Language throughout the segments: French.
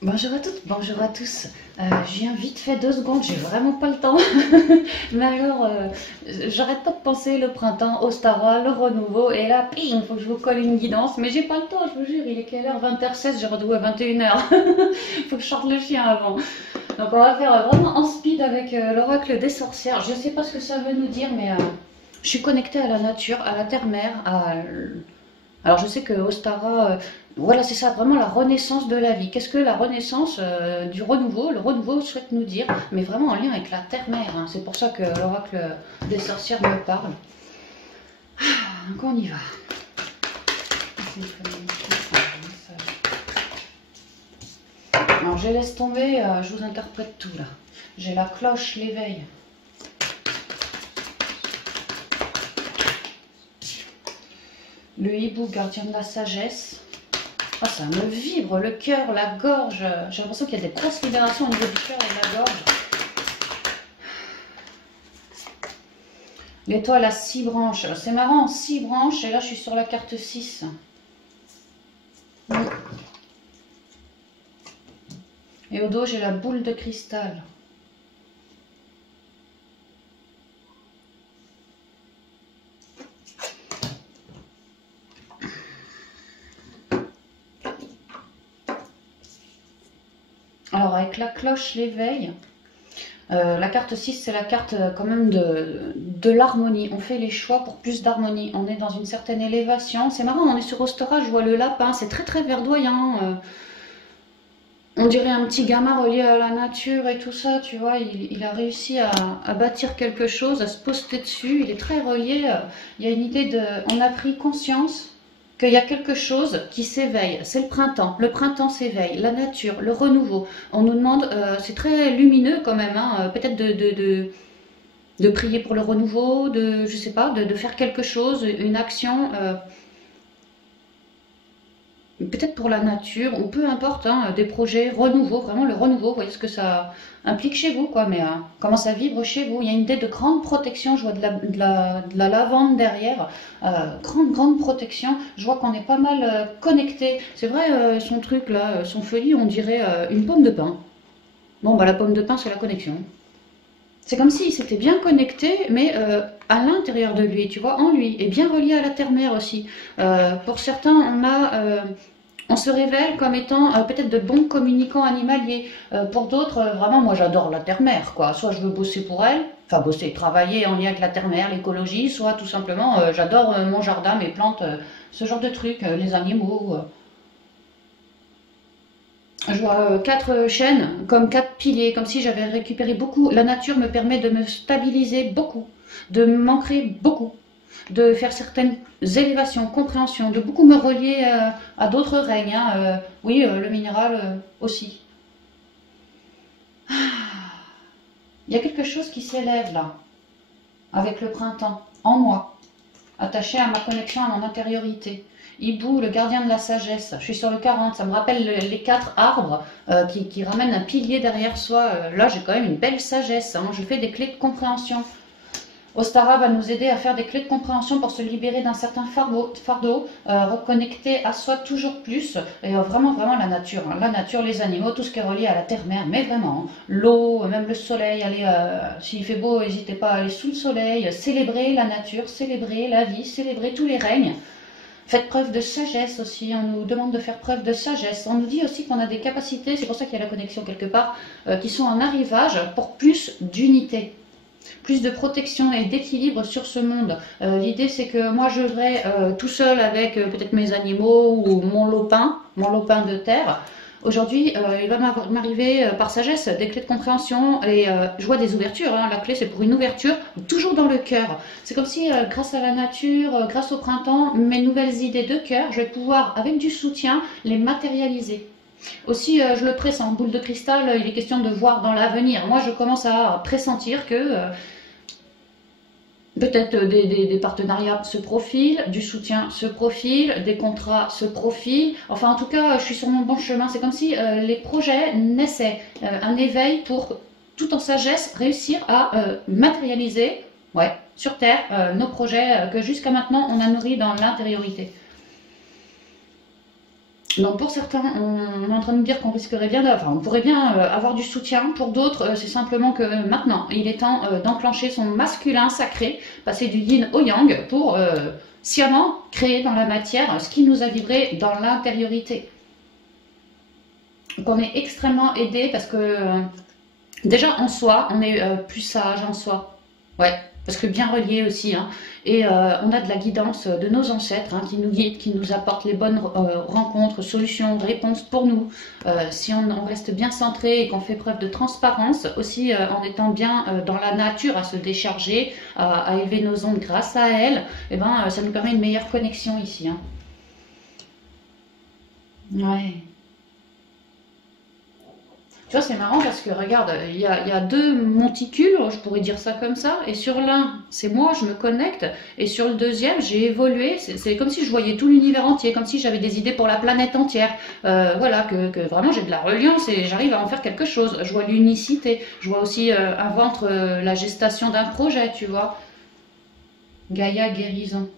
Bonjour à toutes, bonjour à tous. Je viens vite fait 2 secondes, j'ai vraiment pas le temps. Mais alors, j'arrête pas de penser le printemps, Ostara, le renouveau, et là, ping, faut que je vous colle une guidance. Mais j'ai pas le temps, je vous jure, il est quelle heure? 20h16, j'ai rendez-vous à 21h. Faut que je sorte le chien avant. Donc on va faire vraiment en speed avec l'oracle des sorcières. Je sais pas ce que ça veut nous dire, mais je suis connectée à la nature, à la terre-mère, alors je sais que Ostara, voilà c'est ça, vraiment la renaissance de la vie. Qu'est-ce que la renaissance du renouveau, le renouveau souhaite nous dire, mais vraiment en lien avec la terre-mère, hein. C'est pour ça que l'oracle des sorcières me parle. Donc on y va. Alors je laisse tomber, je vous interprète tout là. J'ai la cloche, l'éveil. Le hibou, gardien de la sagesse. Ah, ça me vibre le cœur, la gorge. J'ai l'impression qu'il y a des grosses libérations au niveau du cœur et de la gorge. L'étoile à 6 branches. C'est marrant, 6 branches et là je suis sur la carte 6. Et au dos j'ai la boule de cristal. Alors avec la cloche, l'éveil, la carte 6 c'est la carte quand même de l'harmonie. On fait les choix pour plus d'harmonie. On est dans une certaine élévation. C'est marrant, on est sur Ostara, je vois le lapin, c'est très très verdoyant. On dirait un petit gamin relié à la nature et tout ça, tu vois. Il a réussi à bâtir quelque chose, à se poster dessus. Il est très relié. Il y a une idée de... On a pris conscience qu'il y a quelque chose qui s'éveille. C'est le printemps. Le printemps s'éveille. La nature, le renouveau. On nous demande... c'est très lumineux quand même, hein, peut-être de prier pour le renouveau, je sais pas, de faire quelque chose, une action... peut-être pour la nature, ou peu importe, hein, des projets renouveau, vraiment le renouveau, vous voyez ce que ça implique chez vous, quoi, mais comment ça vibre chez vous. Il y a une idée de grande protection, je vois de la lavande derrière, grande protection, je vois qu'on est pas mal connecté. C'est vrai, son truc là, son feuillis, on dirait une pomme de pin. Bon, bah la pomme de pin, c'est la connexion. C'est comme s'il s'était bien connecté, mais à l'intérieur de lui, tu vois, en lui, et bien relié à la terre-mère aussi. Pour certains, on se révèle comme étant peut-être de bons communicants animaliers. Pour d'autres, vraiment, moi j'adore la terre-mère, quoi. Soit je veux bosser pour elle, enfin bosser, travailler en lien avec la terre-mère, l'écologie, soit tout simplement j'adore mon jardin, mes plantes, ce genre de trucs, les animaux. Je vois 4 chaînes, comme 4 piliers, comme si j'avais récupéré beaucoup. La nature me permet de me stabiliser beaucoup, de m'ancrer beaucoup, de faire certaines élévations, compréhensions, de beaucoup me relier à d'autres règnes, hein. Oui, le minéral aussi. Il y a quelque chose qui s'élève là, avec le printemps, en moi, attaché à ma connexion à mon intériorité. Hibou, le gardien de la sagesse. Je suis sur le 40, ça me rappelle les 4 arbres qui ramènent un pilier derrière soi. Là, j'ai quand même une belle sagesse, hein. Je fais des clés de compréhension. Ostara va nous aider à faire des clés de compréhension pour se libérer d'un certain fardeau, reconnecter à soi toujours plus, et vraiment, vraiment la nature, hein. La nature, les animaux, tout ce qui est relié à la terre-mère, mais vraiment, hein. L'eau, même le soleil, allez, s'il fait beau, n'hésitez pas à aller sous le soleil, célébrer la nature, célébrer la vie, célébrer tous les règnes. Faites preuve de sagesse aussi, on nous demande de faire preuve de sagesse. On nous dit aussi qu'on a des capacités, c'est pour ça qu'il y a la connexion quelque part, qui sont en arrivage pour plus d'unité, plus de protection et d'équilibre sur ce monde. L'idée c'est que moi je vais tout seul avec peut-être mes animaux ou mon lopin de terre. Aujourd'hui, il va m'arriver par sagesse des clés de compréhension et je vois des ouvertures, hein. La clé c'est pour une ouverture, toujours dans le cœur. C'est comme si grâce à la nature, grâce au printemps, mes nouvelles idées de cœur, je vais pouvoir avec du soutien les matérialiser. Aussi, je le pressens, boule de cristal, il est question de voir dans l'avenir. Moi, je commence à pressentir que peut-être des partenariats se profilent, du soutien se profile, des contrats se profilent. Enfin, en tout cas, je suis sur mon bon chemin. C'est comme si les projets naissaient, un éveil pour, tout en sagesse, réussir à matérialiser, ouais, sur Terre, nos projets que jusqu'à maintenant, on a nourris dans l'intériorité. Donc pour certains, on est en train de dire qu'on risquerait bien, enfin on pourrait bien avoir du soutien. Pour d'autres, c'est simplement que maintenant, il est temps d'enclencher son masculin sacré, passer du yin au yang pour sciemment créer dans la matière ce qui nous a vibré dans l'intériorité. Donc on est extrêmement aidé parce que déjà en soi, on est plus sage en soi. Ouais, parce que bien relié aussi, hein. Et on a de la guidance de nos ancêtres hein, qui nous guident, qui nous apportent les bonnes rencontres, solutions, réponses pour nous. Si on reste bien centré et qu'on fait preuve de transparence, aussi en étant bien dans la nature, à se décharger, à élever nos ondes grâce à elle, et ben, ça nous permet une meilleure connexion ici. Hein. Ouais. Tu vois, c'est marrant parce que regarde, il y a deux monticules, je pourrais dire ça comme ça, et sur l'un, c'est moi, je me connecte, et sur le deuxième, j'ai évolué, c'est comme si je voyais tout l'univers entier, comme si j'avais des idées pour la planète entière. Voilà, que vraiment j'ai de la reliance et j'arrive à en faire quelque chose. Je vois l'unicité, je vois aussi un ventre, la gestation d'un projet, tu vois. Gaïa guérison.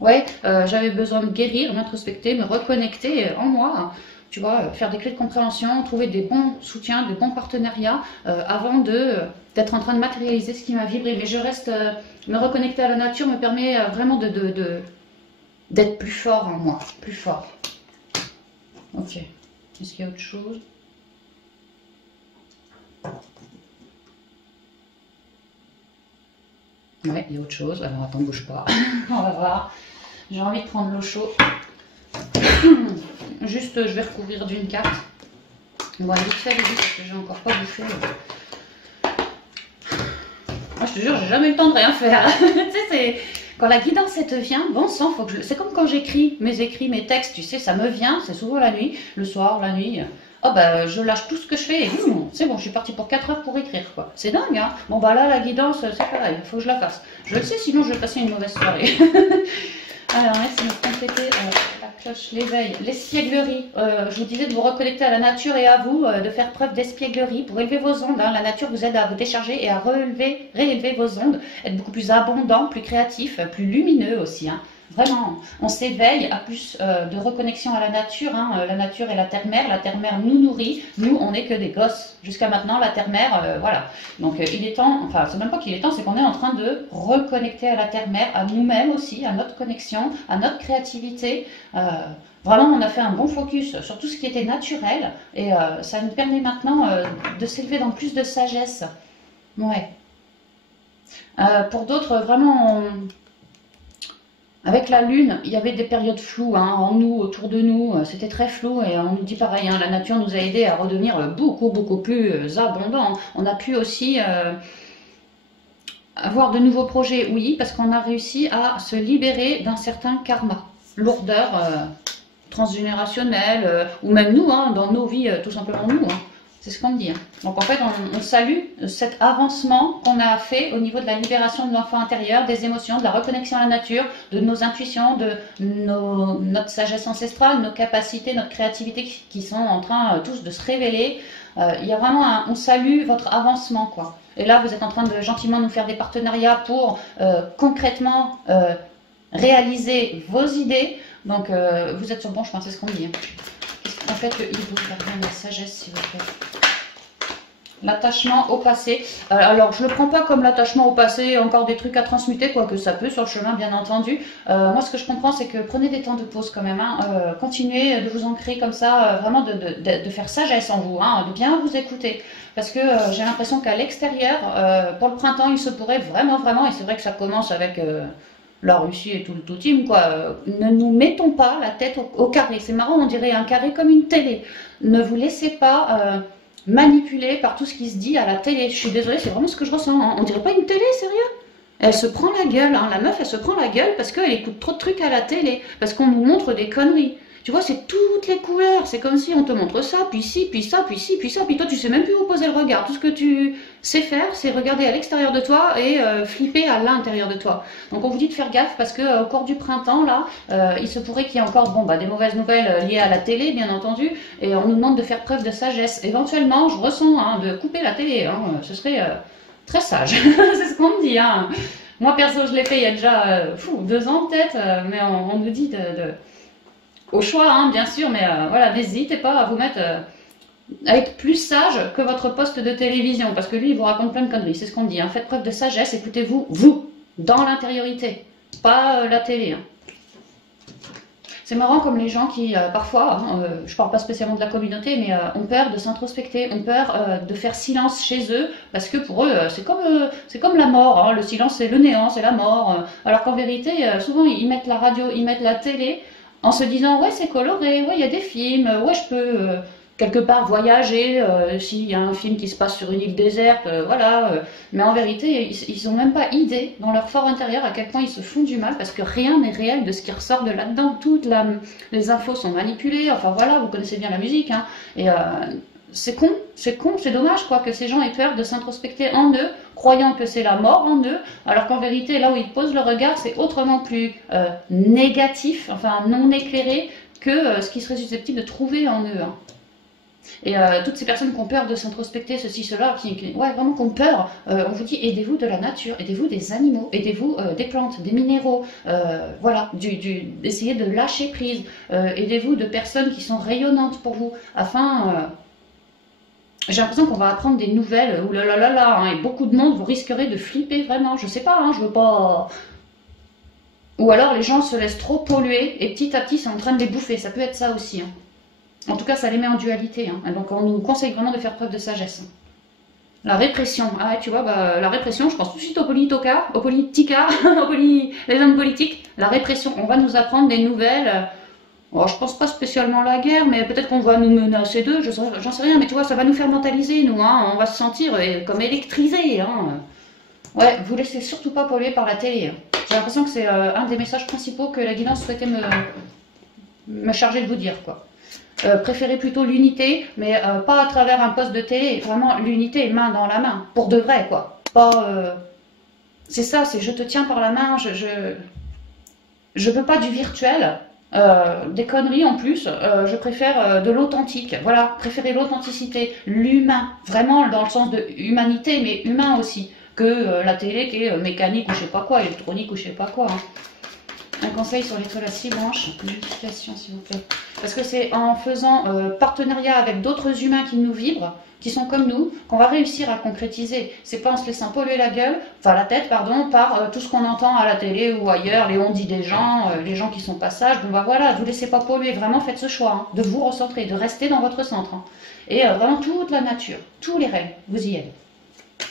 Ouais, j'avais besoin de guérir, m'introspecter, me reconnecter en moi. Tu vois, faire des clés de compréhension, trouver des bons soutiens, des bons partenariats avant d'être en train de matérialiser ce qui m'a vibré. Mais je reste, me reconnecter à la nature me permet vraiment d'être plus fort en moi, plus fort. Ok, est-ce qu'il y a autre chose? Ouais, il y a autre chose. Alors attends, bouge pas. On va voir. J'ai envie de prendre l'eau chaude. Juste, je vais recouvrir d'une carte. Bon, vite fait, parce que j'ai encore pas bouffé. Moi, je te jure, j'ai jamais eu le temps de rien faire. Tu sais, c'est... Quand la guidance, elle te vient, bon sang, faut que je... C'est comme quand j'écris, mes textes, tu sais, ça me vient, c'est souvent la nuit, le soir, la nuit. Oh bah, je lâche tout ce que je fais et c'est bon, je suis partie pour 4 heures pour écrire, quoi. C'est dingue, hein. Bon, bah là, la guidance, c'est pareil, il faut que je la fasse. Je le sais, sinon je vais passer une mauvaise soirée. Alors, merci de compléter la cloche, l'éveil, l'espièglerie. Je vous disais de vous reconnecter à la nature et à vous, de faire preuve d'espièglerie pour élever vos ondes. Hein. La nature vous aide à vous décharger et à réélever vos ondes, être beaucoup plus abondant, plus créatif, plus lumineux aussi. Hein. Vraiment, on s'éveille à plus de reconnexion à la nature. Hein. La nature est la terre-mère nous nourrit. Nous, on n'est que des gosses. Jusqu'à maintenant, la terre-mère, voilà. Donc, il est temps, enfin, c'est même pas qu'il est temps, c'est qu'on est en train de reconnecter à la terre-mère, à nous-mêmes aussi, à notre connexion, à notre créativité. Vraiment, on a fait un bon focus sur tout ce qui était naturel et ça nous permet maintenant de s'élever dans plus de sagesse. Ouais. Pour d'autres, vraiment... Avec la lune, il y avait des périodes floues hein, en nous, autour de nous, c'était très flou et on nous dit pareil, hein, la nature nous a aidés à redevenir beaucoup plus abondants. On a pu aussi avoir de nouveaux projets, oui, parce qu'on a réussi à se libérer d'un certain karma, lourdeur transgénérationnelle, ou même nous, hein, dans nos vies, tout simplement nous. Hein. C'est ce qu'on dit. Hein. Donc en fait, on salue cet avancement qu'on a fait au niveau de la libération de l'enfant intérieur, des émotions, de la reconnexion à la nature, de nos intuitions, de notre sagesse ancestrale, nos capacités, notre créativité qui sont en train tous de se révéler. Il y a vraiment on salue votre avancement, quoi. Et là, vous êtes en train de gentiment nous faire des partenariats pour concrètement réaliser vos idées. Donc vous êtes sur le bon chemin, c'est ce qu'on dit. Hein. En fait, il vous pardon, la sagesse, s'il vous plaît. L'attachement au passé. Alors, je ne le prends pas comme l'attachement au passé, encore des trucs à transmuter, quoique ça peut sur le chemin, bien entendu. Moi, ce que je comprends, c'est que prenez des temps de pause quand même. Hein, continuez de vous ancrer comme ça, vraiment de faire sagesse en vous, hein, de bien vous écouter. Parce que j'ai l'impression qu'à l'extérieur, pour le printemps, il se pourrait vraiment, et c'est vrai que ça commence avec... la Russie et tout le tout team, quoi. Ne nous mettons pas la tête au carré. C'est marrant, on dirait un carré comme une télé. Ne vous laissez pas manipuler par tout ce qui se dit à la télé. Je suis désolée, c'est vraiment ce que je ressens. Hein. On dirait pas une télé, sérieux? Elle se prend la gueule, hein. La meuf, elle se prend la gueule parce qu'elle écoute trop de trucs à la télé. Parce qu'on nous montre des conneries. Tu vois, c'est toutes les couleurs. C'est comme si on te montre ça, puis ci, puis ça, puis ci, puis ça. Puis toi, tu sais même plus où poser le regard. Tout ce que tu sais faire, c'est regarder à l'extérieur de toi et flipper à l'intérieur de toi. Donc, on vous dit de faire gaffe parce que au cours du printemps, là, il se pourrait qu'il y ait encore des mauvaises nouvelles liées à la télé, bien entendu. Et on nous demande de faire preuve de sagesse. Éventuellement, je ressens hein, de couper la télé. Hein, ce serait très sage. C'est ce qu'on me dit. Hein. Moi, perso, je l'ai fait il y a déjà 2 ans peut-être. Mais on nous dit Au choix, hein, bien sûr, mais voilà, n'hésitez pas à vous mettre, à être plus sage que votre poste de télévision, parce que lui, il vous raconte plein de conneries, c'est ce qu'on dit, hein. Faites preuve de sagesse, écoutez-vous, vous, dans l'intériorité, pas la télé. Hein. C'est marrant comme les gens qui, parfois, hein, je parle pas spécialement de la communauté, mais ont peur de s'introspecter, ont peur de faire silence chez eux, parce que pour eux, c'est comme la mort, hein, le silence c'est le néant, c'est la mort, alors qu'en vérité, souvent ils mettent la radio, ils mettent la télé, en se disant, ouais c'est coloré, ouais il y a des films, ouais je peux quelque part voyager, s'il y a un film qui se passe sur une île déserte, voilà, mais en vérité, ils n'ont même pas idée dans leur fort intérieur à quel point ils se font du mal parce que rien n'est réel de ce qui ressort de là-dedans. Les infos sont manipulées, enfin voilà, vous connaissez bien la musique, hein, et c'est con, c'est dommage quoi que ces gens aient peur de s'introspecter en eux, croyant que c'est la mort en eux, alors qu'en vérité, là où ils posent le regard, c'est autrement plus négatif, enfin non éclairé que ce qu'ils seraient susceptibles de trouver en eux. Hein. Et toutes ces personnes qui ont peur de s'introspecter, ceci, cela, ouais, vraiment qui ont peur, on vous dit aidez-vous de la nature, aidez-vous des animaux, aidez-vous des plantes, des minéraux, voilà, d'essayer de lâcher prise, aidez-vous de personnes qui sont rayonnantes pour vous, afin... j'ai l'impression qu'on va apprendre des nouvelles, oulalalala, hein, et beaucoup de monde, vous risquerez de flipper vraiment, je sais pas, hein, je veux pas... Ou alors les gens se laissent trop polluer, et petit à petit c'est en train de les bouffer, ça peut être ça aussi, hein. En tout cas, ça les met en dualité. Hein. Donc, on nous conseille vraiment de faire preuve de sagesse. La répression. Ah ouais, tu vois, bah, la répression, je pense tout de suite aux politicars, les hommes politiques. La répression, on va nous apprendre des nouvelles. Oh, je pense pas spécialement la guerre, mais peut-être qu'on va nous menacer d'eux, j'en sais rien. Mais tu vois, ça va nous faire mentaliser, nous. Hein. On va se sentir comme électrisés. Hein. Ouais, vous laissez surtout pas polluer par la télé. Hein. J'ai l'impression que c'est un des messages principaux que la guidance souhaitait me charger de vous dire, quoi. Préférez plutôt l'unité, mais pas à travers un poste de télé, vraiment l'unité main dans la main, pour de vrai quoi. Pas, c'est ça, c'est je te tiens par la main, je veux pas du virtuel, des conneries en plus, je préfère de l'authentique, voilà, préférez l'authenticité, l'humain, vraiment dans le sens de humanité, mais humain aussi, que la télé qui est mécanique ou je sais pas quoi, électronique ou je sais pas quoi. Hein. Un conseil sur l'étoile à 6 branches, modification s'il vous plaît. Parce que c'est en faisant partenariat avec d'autres humains qui nous vibrent, qui sont comme nous, qu'on va réussir à concrétiser. C'est pas en se laissant polluer la gueule, enfin la tête, pardon, par tout ce qu'on entend à la télé ou ailleurs, les on-dit des gens, les gens qui sont pas sages. Bon bah voilà, vous laissez pas polluer, vraiment faites ce choix, hein, de vous recentrer, de rester dans votre centre. Hein. Et vraiment toute la nature, tous les règles, vous y êtes.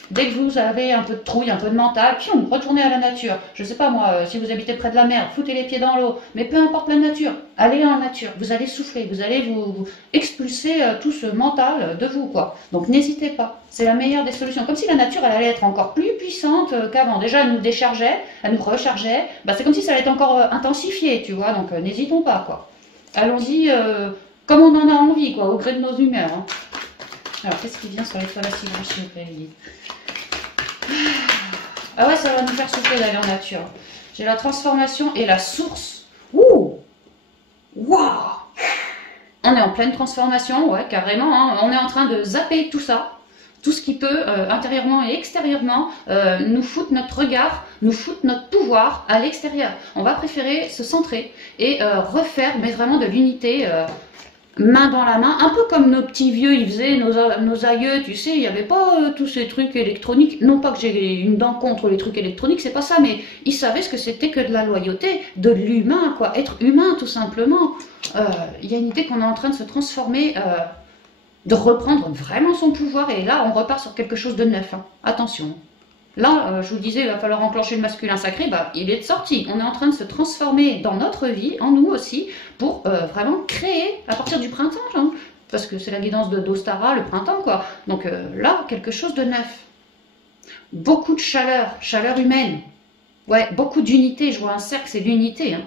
Dès que vous avez un peu de trouille, un peu de mental, pion, retournez à la nature. Je sais pas moi, si vous habitez près de la mer, foutez les pieds dans l'eau. Mais peu importe la nature, allez en nature. Vous allez souffler, vous allez vous expulser tout ce mental de vous, quoi. Donc n'hésitez pas, c'est la meilleure des solutions. Comme si la nature, elle allait être encore plus puissante qu'avant. Déjà, elle nous déchargeait, elle nous rechargeait. Bah, c'est comme si ça allait être encore intensifié, tu vois. Donc n'hésitons pas, quoi. Allons-y comme on en a envie, quoi, au gré de nos humeurs. Hein. Alors, qu'est-ce qui vient sur l'étoile à 6 branches, s'il vous plaît, Lily ? Ah ouais, ça va nous faire souffler d'aller en nature. J'ai la transformation et la source. Ouh! Waouh! On est en pleine transformation, ouais, carrément. Hein. On est en train de zapper tout ça. Tout ce qui peut, intérieurement et extérieurement, nous foutre notre regard, nous foutre notre pouvoir à l'extérieur. On va préférer se centrer et refaire, mais vraiment de l'unité... main dans la main, un peu comme nos petits vieux, ils faisaient, nos aïeux, tu sais, il n'y avait pas tous ces trucs électroniques, non pas que j'ai une dent contre les trucs électroniques, c'est pas ça, mais ils savaient ce que c'était que de la loyauté, de l'humain, quoi, être humain tout simplement. Il y a une idée qu'on est en train de se transformer, de reprendre vraiment son pouvoir, et là on repart sur quelque chose de neuf, hein. Attention. Là, je vous disais, il va falloir enclencher le masculin sacré, bah, il est sorti. On est en train de se transformer dans notre vie, en nous aussi, pour vraiment créer, à partir du printemps, hein, parce que c'est la guidance d'Ostara, le printemps, quoi. Donc là, quelque chose de neuf. Beaucoup de chaleur, chaleur humaine. Ouais, beaucoup d'unité, je vois un cercle, c'est l'unité. Hein.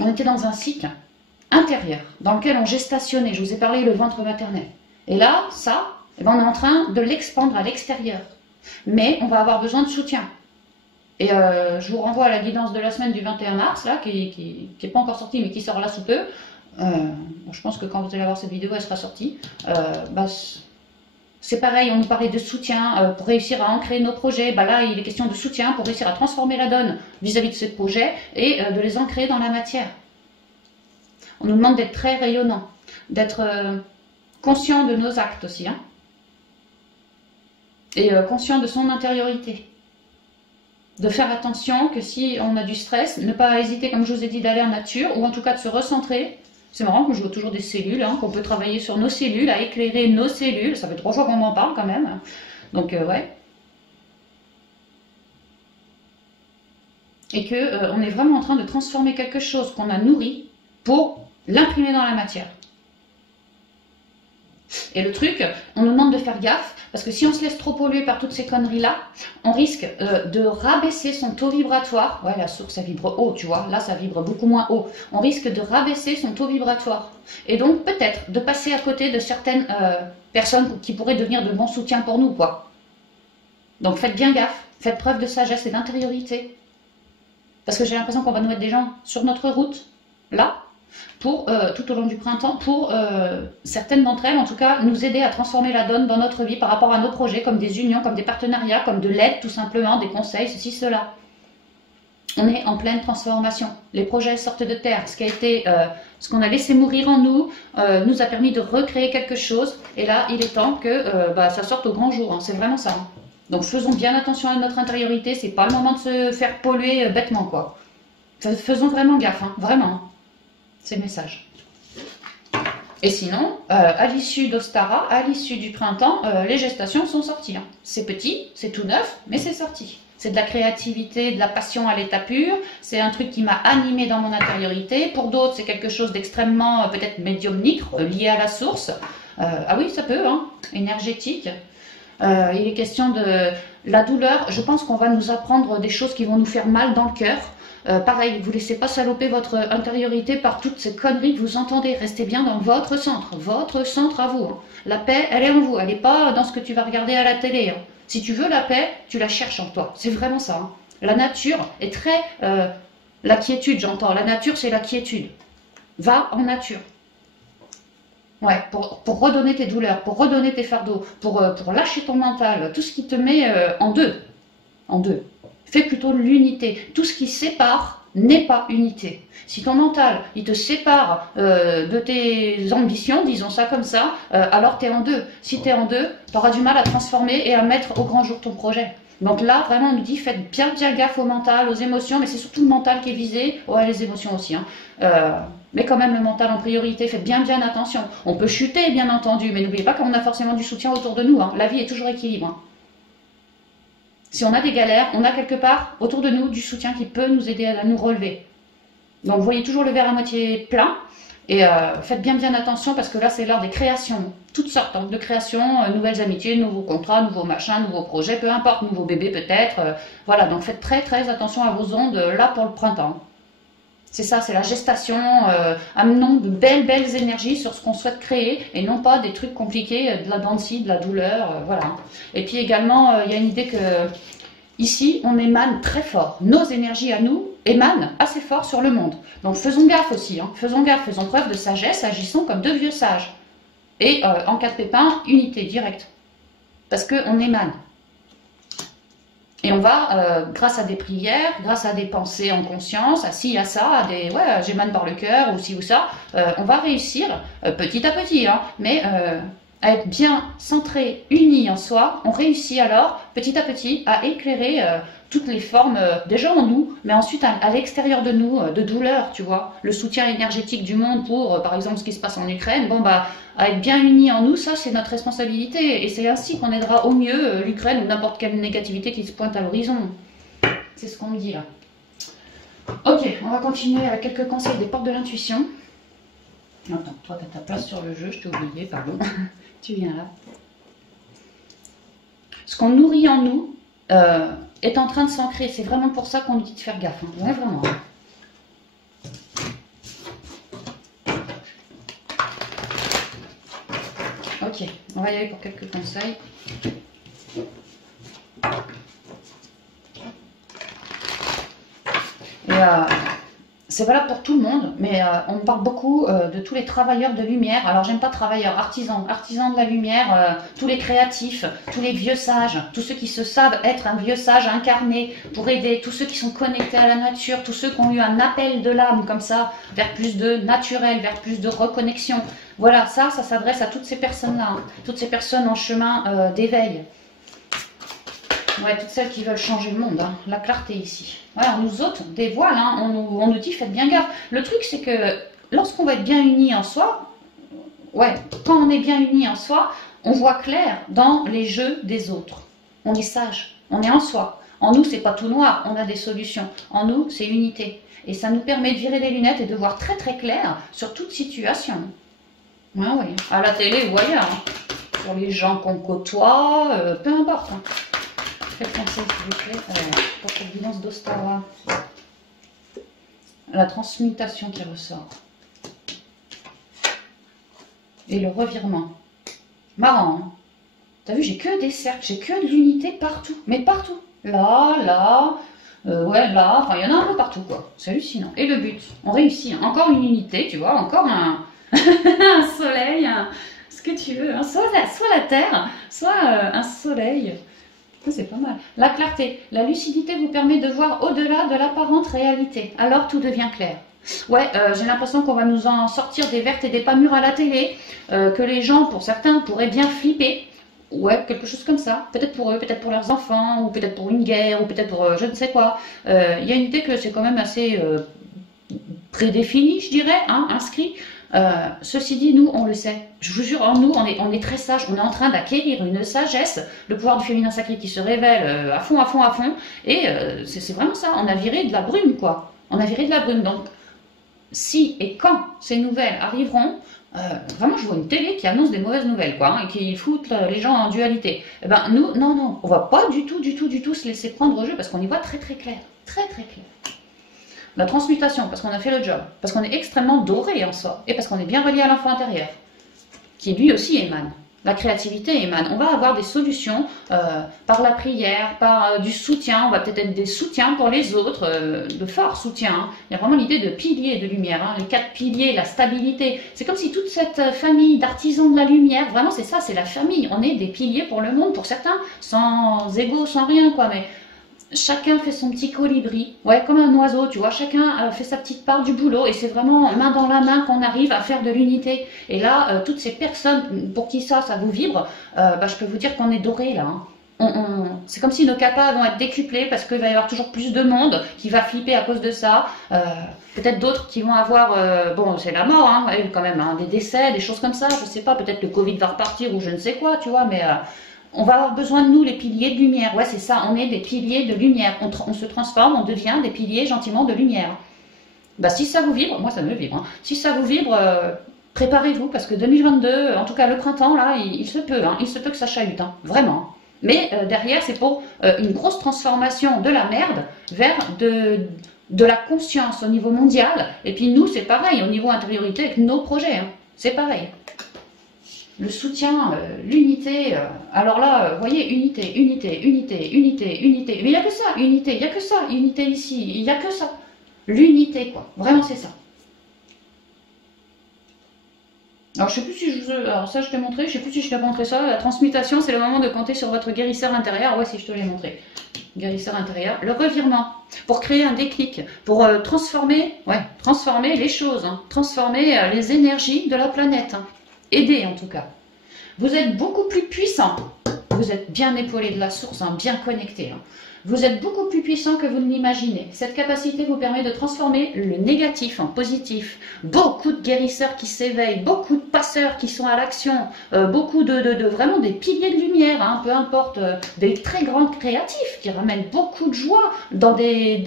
On était dans un cycle intérieur, dans lequel on gestationnait, je vous ai parlé le ventre maternel. Et là, ça... Eh ben, on est en train de l'expandre à l'extérieur. Mais on va avoir besoin de soutien. Et je vous renvoie à la guidance de la semaine du 21 mars, là, qui n'est pas encore sortie, mais qui sort là sous peu. Je pense que quand vous allez avoir cette vidéo, elle sera sortie. Bah, C'est pareil, on nous parlait de soutien pour réussir à ancrer nos projets. Bah là, il est question de soutien pour réussir à transformer la donne vis-à-vis de ces projets et de les ancrer dans la matière. On nous demande d'être très rayonnant, d'être conscient de nos actes aussi, hein, et conscient de son intériorité. De faire attention que si on a du stress, ne pas hésiter, comme je vous ai dit, d'aller en nature, ou en tout cas de se recentrer. C'est marrant que je vois toujours des cellules, hein, qu'on peut travailler sur nos cellules, à éclairer nos cellules. Ça fait 3 fois qu'on m'en parle quand même. Donc, ouais. Et que on est vraiment en train de transformer quelque chose qu'on a nourri pour l'imprimer dans la matière. Et le truc, on nous demande de faire gaffe, parce que si on se laisse trop polluer par toutes ces conneries-là, on risque de rabaisser son taux vibratoire. Ouais, la source, ça vibre haut, tu vois. Là, ça vibre beaucoup moins haut. On risque de rabaisser son taux vibratoire. Et donc, peut-être, de passer à côté de certaines personnes qui pourraient devenir de bons soutiens pour nous, quoi. Donc, faites bien gaffe. Faites preuve de sagesse et d'intériorité. Parce que j'ai l'impression qu'on va nous mettre des gens sur notre route, là, pour tout au long du printemps, pour certaines d'entre elles, en tout cas, nous aider à transformer la donne dans notre vie par rapport à nos projets, comme des unions, comme des partenariats, comme de l'aide tout simplement, des conseils, ceci, cela. On est en pleine transformation. Les projets sortent de terre. Ce qu'on a laissé mourir en nous nous a permis de recréer quelque chose. Et là, il est temps que ça sorte au grand jour. Hein. C'est vraiment ça. Hein. Donc faisons bien attention à notre intériorité. C'est pas le moment de se faire polluer bêtement, quoi. Faisons vraiment gaffe, hein. Vraiment. C'est le message. Et sinon, à l'issue d'Ostara, à l'issue du printemps, les gestations sont sorties. Hein. C'est petit, c'est tout neuf, mais c'est sorti. C'est de la créativité, de la passion à l'état pur. C'est un truc qui m'a animé dans mon intériorité. Pour d'autres, c'est quelque chose d'extrêmement, peut-être médiumnique, lié à la source. Ah oui, ça peut, hein, énergétique. Il est question de la douleur. Je pense qu'on va nous apprendre des choses qui vont nous faire mal dans le cœur. Pareil, vous ne laissez pas saloper votre intériorité par toutes ces conneries que vous entendez. Restez bien dans votre centre à vous. Hein. La paix, elle est en vous, elle n'est pas dans ce que tu vas regarder à la télé. Hein. Si tu veux la paix, tu la cherches en toi. C'est vraiment ça. Hein. La nature est très... la quiétude, j'entends. La nature, c'est la quiétude. Va en nature. Ouais, pour redonner tes douleurs, pour redonner tes fardeaux, pour lâcher ton mental, tout ce qui te met en deux. En deux. Fais plutôt l'unité. Tout ce qui sépare n'est pas unité. Si ton mental, il te sépare de tes ambitions, disons ça comme ça, alors tu es en deux. Si tu es en deux, tu auras du mal à transformer et à mettre au grand jour ton projet. Donc là, vraiment, on nous dit, faites bien gaffe au mental, aux émotions, mais c'est surtout le mental qui est visé. Ouais, les émotions aussi, hein. Mais quand même, le mental en priorité, faites bien attention. On peut chuter, bien entendu, mais n'oubliez pas qu'on a forcément du soutien autour de nous. Hein. La vie est toujours équilibre. Hein. Si on a des galères, on a quelque part autour de nous du soutien qui peut nous aider à nous relever. Donc, vous voyez toujours le verre à moitié plein. Et faites bien attention parce que là, c'est l'heure des créations. Toutes sortes hein, de créations, nouvelles amitiés, nouveaux contrats, nouveaux machins, nouveaux projets, peu importe, nouveaux bébés peut-être. Voilà, donc faites très attention à vos ondes là pour le printemps. C'est ça, c'est la gestation. Amenons de belles énergies sur ce qu'on souhaite créer et non pas des trucs compliqués, de la dent de scie, de la douleur, voilà. Et puis également, il y a une idée que ici, on émane très fort. Nos énergies à nous émanent assez fort sur le monde. Donc faisons gaffe aussi, hein. Faisons gaffe, faisons preuve de sagesse, agissons comme 2 vieux sages. Et en cas de pépin, unité directe. Parce qu'on émane. Et on va, grâce à des prières, grâce à des pensées en conscience, à ci, à ça, à des, ouais, j'émane par le cœur, ou ci ou ça, on va réussir, petit à petit, hein, mais à être bien centré, uni en soi, on réussit alors, petit à petit, à éclairer toutes les formes, déjà en nous, mais ensuite à l'extérieur de nous, de douleur, tu vois, le soutien énergétique du monde pour, par exemple, ce qui se passe en Ukraine, bon bah, à être bien unis en nous, ça c'est notre responsabilité, et c'est ainsi qu'on aidera au mieux l'Ukraine ou n'importe quelle négativité qui se pointe à l'horizon. C'est ce qu'on me dit là. Ok, on va continuer avec quelques conseils des portes de l'intuition. Attends, toi t'as ta place sur le jeu, je t'ai oublié, pardon. Tu viens là. Ce qu'on nourrit en nous est en train de s'ancrer, c'est vraiment pour ça qu'on nous dit de faire gaffe. Hein. Ouais, vraiment. Ok, on va y aller pour quelques conseils. Et c'est valable pour tout le monde, mais on parle beaucoup de tous les travailleurs de lumière. Alors j'aime pas travailleurs, artisans, artisans de la lumière, tous les créatifs, tous les vieux sages, tous ceux qui se savent être un vieux sage incarné pour aider, tous ceux qui sont connectés à la nature, tous ceux qui ont eu un appel de l'âme comme ça, vers plus de naturel, vers plus de reconnexion. Voilà, ça s'adresse à toutes ces personnes-là, hein, toutes ces personnes en chemin d'éveil. Ouais, toutes celles qui veulent changer le monde, hein. La clarté ici. Voilà, on nous ôte des voiles, hein. On nous dit faites bien gaffe. Le truc c'est que lorsqu'on va être bien unis en soi, ouais, quand on est bien unis en soi, on voit clair dans les jeux des autres. On est sage, on est en soi. En nous, c'est pas tout noir, on a des solutions. En nous, c'est unité. Et ça nous permet de virer les lunettes et de voir très très clair sur toute situation. Ah oui, à la télé ou ailleurs, hein. Sur les gens qu'on côtoie, peu importe. Hein. Faites penser, s'il vous plaît, pour cette guidance d'Ostawa. La transmutation qui ressort. Et le revirement. Marrant, hein. T'as vu, j'ai que des cercles, j'ai que de l'unité partout. Mais partout. Là, là, ouais, là. Enfin, il y en a un peu partout, quoi. C'est hallucinant. Et le but, on réussit. Hein. Encore une unité, tu vois, encore un, un soleil, ce que tu veux. Hein. Soit la terre, soit un soleil. C'est pas mal. La clarté, la lucidité vous permet de voir au-delà de l'apparente réalité. Alors tout devient clair. Ouais, j'ai l'impression qu'on va nous en sortir des vertes et des pas mûres à la télé, que les gens, pour certains, pourraient bien flipper. Ouais, quelque chose comme ça. Peut-être pour eux, peut-être pour leurs enfants, ou peut-être pour une guerre, ou peut-être pour je ne sais quoi. Il y a une idée que c'est quand même assez prédéfini, je dirais, hein, inscrit. Ceci dit, nous, on le sait. Je vous jure, en nous, on est très sages. On est en train d'acquérir une sagesse, le pouvoir du féminin sacré qui se révèle à fond, à fond, à fond. Et c'est vraiment ça. On a viré de la brume, quoi. On a viré de la brume. Donc, si et quand ces nouvelles arriveront, vraiment, je vois une télé qui annonce des mauvaises nouvelles, quoi, hein, et qui fout les gens en dualité. Eh ben, nous, non, non. On va pas du tout se laisser prendre au jeu parce qu'on y voit très, très clair. Très, très clair. La transmutation, parce qu'on a fait le job, parce qu'on est extrêmement doré en soi, et parce qu'on est bien relié à l'enfant intérieur, qui lui aussi émane. La créativité émane. On va avoir des solutions par la prière, par du soutien, on va peut-être être des soutiens pour les autres, de forts soutiens. Hein. Il y a vraiment l'idée de piliers de lumière, hein, les 4 piliers, la stabilité. C'est comme si toute cette famille d'artisans de la lumière, vraiment c'est ça, c'est la famille. On est des piliers pour le monde, pour certains, sans ego, sans rien, quoi, mais... Chacun fait son petit colibri, ouais, comme un oiseau, tu vois, chacun fait sa petite part du boulot et c'est vraiment main dans la main qu'on arrive à faire de l'unité. Et là, toutes ces personnes pour qui ça vous vibre, je peux vous dire qu'on est doré là. Hein. C'est comme si nos capas vont être décuplés parce qu'il va y avoir toujours plus de monde qui va flipper à cause de ça. Peut-être d'autres qui vont avoir, bon, c'est la mort, hein, quand même, hein, des décès, des choses comme ça, je sais pas, peut-être le Covid va repartir ou je ne sais quoi, tu vois, mais... on va avoir besoin de nous, les piliers de lumière. Ouais, c'est ça, on est des piliers de lumière. On se transforme, on devient des piliers gentiment de lumière. Bah, si ça vous vibre, moi ça me vibre, hein. Si ça vous vibre, préparez-vous, parce que 2022, en tout cas le printemps, là, il se peut, hein, il se peut que ça chahute, hein, vraiment. Mais derrière, c'est pour une grosse transformation de la merde vers de la conscience au niveau mondial. Et puis nous, c'est pareil, au niveau intériorité, avec nos projets, hein, c'est pareil. Le soutien, l'unité, alors là, vous voyez, unité, unité, unité, unité, unité, mais il n'y a que ça, unité, il n'y a que ça, unité ici, il n'y a que ça. L'unité, quoi, vraiment c'est ça. Alors je sais plus si je vous... Alors ça je t'ai montré, je sais plus si je t'ai montré ça, la transmutation, c'est le moment de compter sur votre guérisseur intérieur, ouais si je te l'ai montré. Guérisseur intérieur, le revirement, pour créer un déclic, pour transformer les choses, hein, transformer les énergies de la planète. Hein. Aider en tout cas. Vous êtes beaucoup plus puissant. Vous êtes bien épaulé de la source, hein, bien connecté. Hein. Vous êtes beaucoup plus puissant que vous ne l'imaginez. Cette capacité vous permet de transformer le négatif en positif. Beaucoup de guérisseurs qui s'éveillent, beaucoup de passeurs qui sont à l'action, beaucoup de vraiment des piliers de lumière, hein, peu importe, des très grands créatifs qui ramènent beaucoup de joie dans des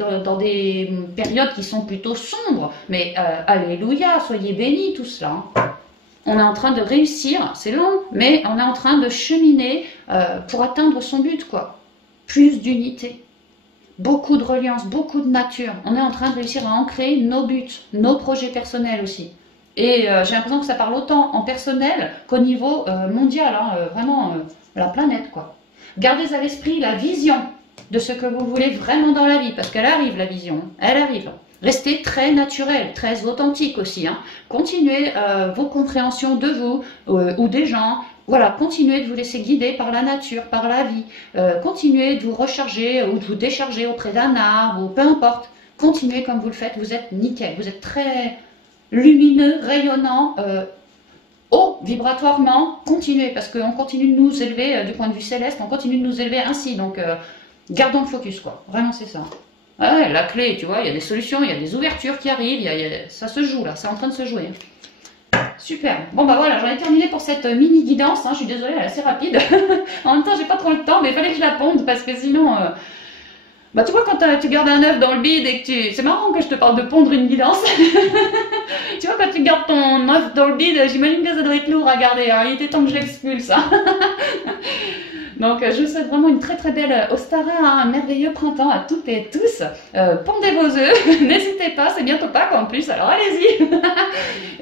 périodes qui sont plutôt sombres. Mais alléluia, soyez bénis tout cela. Hein. On est en train de réussir, c'est long, mais on est en train de cheminer pour atteindre son but, quoi. Plus d'unité, beaucoup de reliance, beaucoup de nature. On est en train de réussir à ancrer nos buts, nos projets personnels aussi. Et j'ai l'impression que ça parle autant en personnel qu'au niveau mondial, hein, vraiment la planète, quoi. Gardez à l'esprit la vision de ce que vous voulez vraiment dans la vie, parce qu'elle arrive, la vision, elle arrive. Restez très naturel, très authentique aussi. Hein. Continuez vos compréhensions de vous ou des gens. Voilà, continuez de vous laisser guider par la nature, par la vie. Continuez de vous recharger ou de vous décharger auprès d'un arbre ou peu importe. Continuez comme vous le faites, vous êtes nickel. Vous êtes très lumineux, rayonnant, haut vibratoirement. Continuez parce qu'on continue de nous élever du point de vue céleste, on continue de nous élever ainsi. Donc, gardons le focus, quoi. Vraiment, c'est ça. Ah ouais, la clé, tu vois, il y a des solutions, il y a des ouvertures qui arrivent, ça se joue là, c'est en train de se jouer. Super. Bon bah voilà, j'en ai terminé pour cette mini guidance, hein. Je suis désolée, elle est assez rapide. En même temps, j'ai pas trop le temps, mais il fallait que je la ponde parce que sinon... Bah tu vois, quand tu gardes un œuf dans le bide et que tu... C'est marrant que je te parle de pondre une guidance. Tu vois, quand tu gardes ton œuf dans le bide, j'imagine que ça doit être lourd à garder, hein. Il était temps que je l'expulse. Hein. Donc je vous souhaite vraiment une très très belle Ostara, hein, un merveilleux printemps à toutes et tous. Pondez vos œufs, n'hésitez pas, c'est bientôt Pâques en plus, alors allez-y.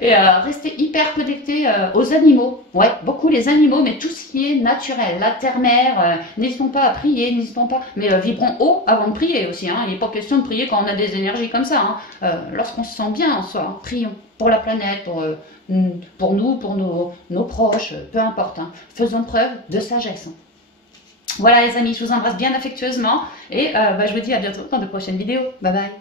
Et restez hyper connectés aux animaux. Ouais, beaucoup les animaux, mais tout ce qui est naturel, la terre-mère, n'hésitons pas à prier, n'hésitons pas, mais vibrons haut avant de prier aussi. Hein. Il n'est pas question de prier quand on a des énergies comme ça. Hein. Lorsqu'on se sent bien en soi, hein, prions pour la planète, pour nous, pour nos proches, peu importe. Hein. Faisons preuve de sagesse. Hein. Voilà les amis, je vous embrasse bien affectueusement et je vous dis à bientôt dans de prochaines vidéos. Bye bye.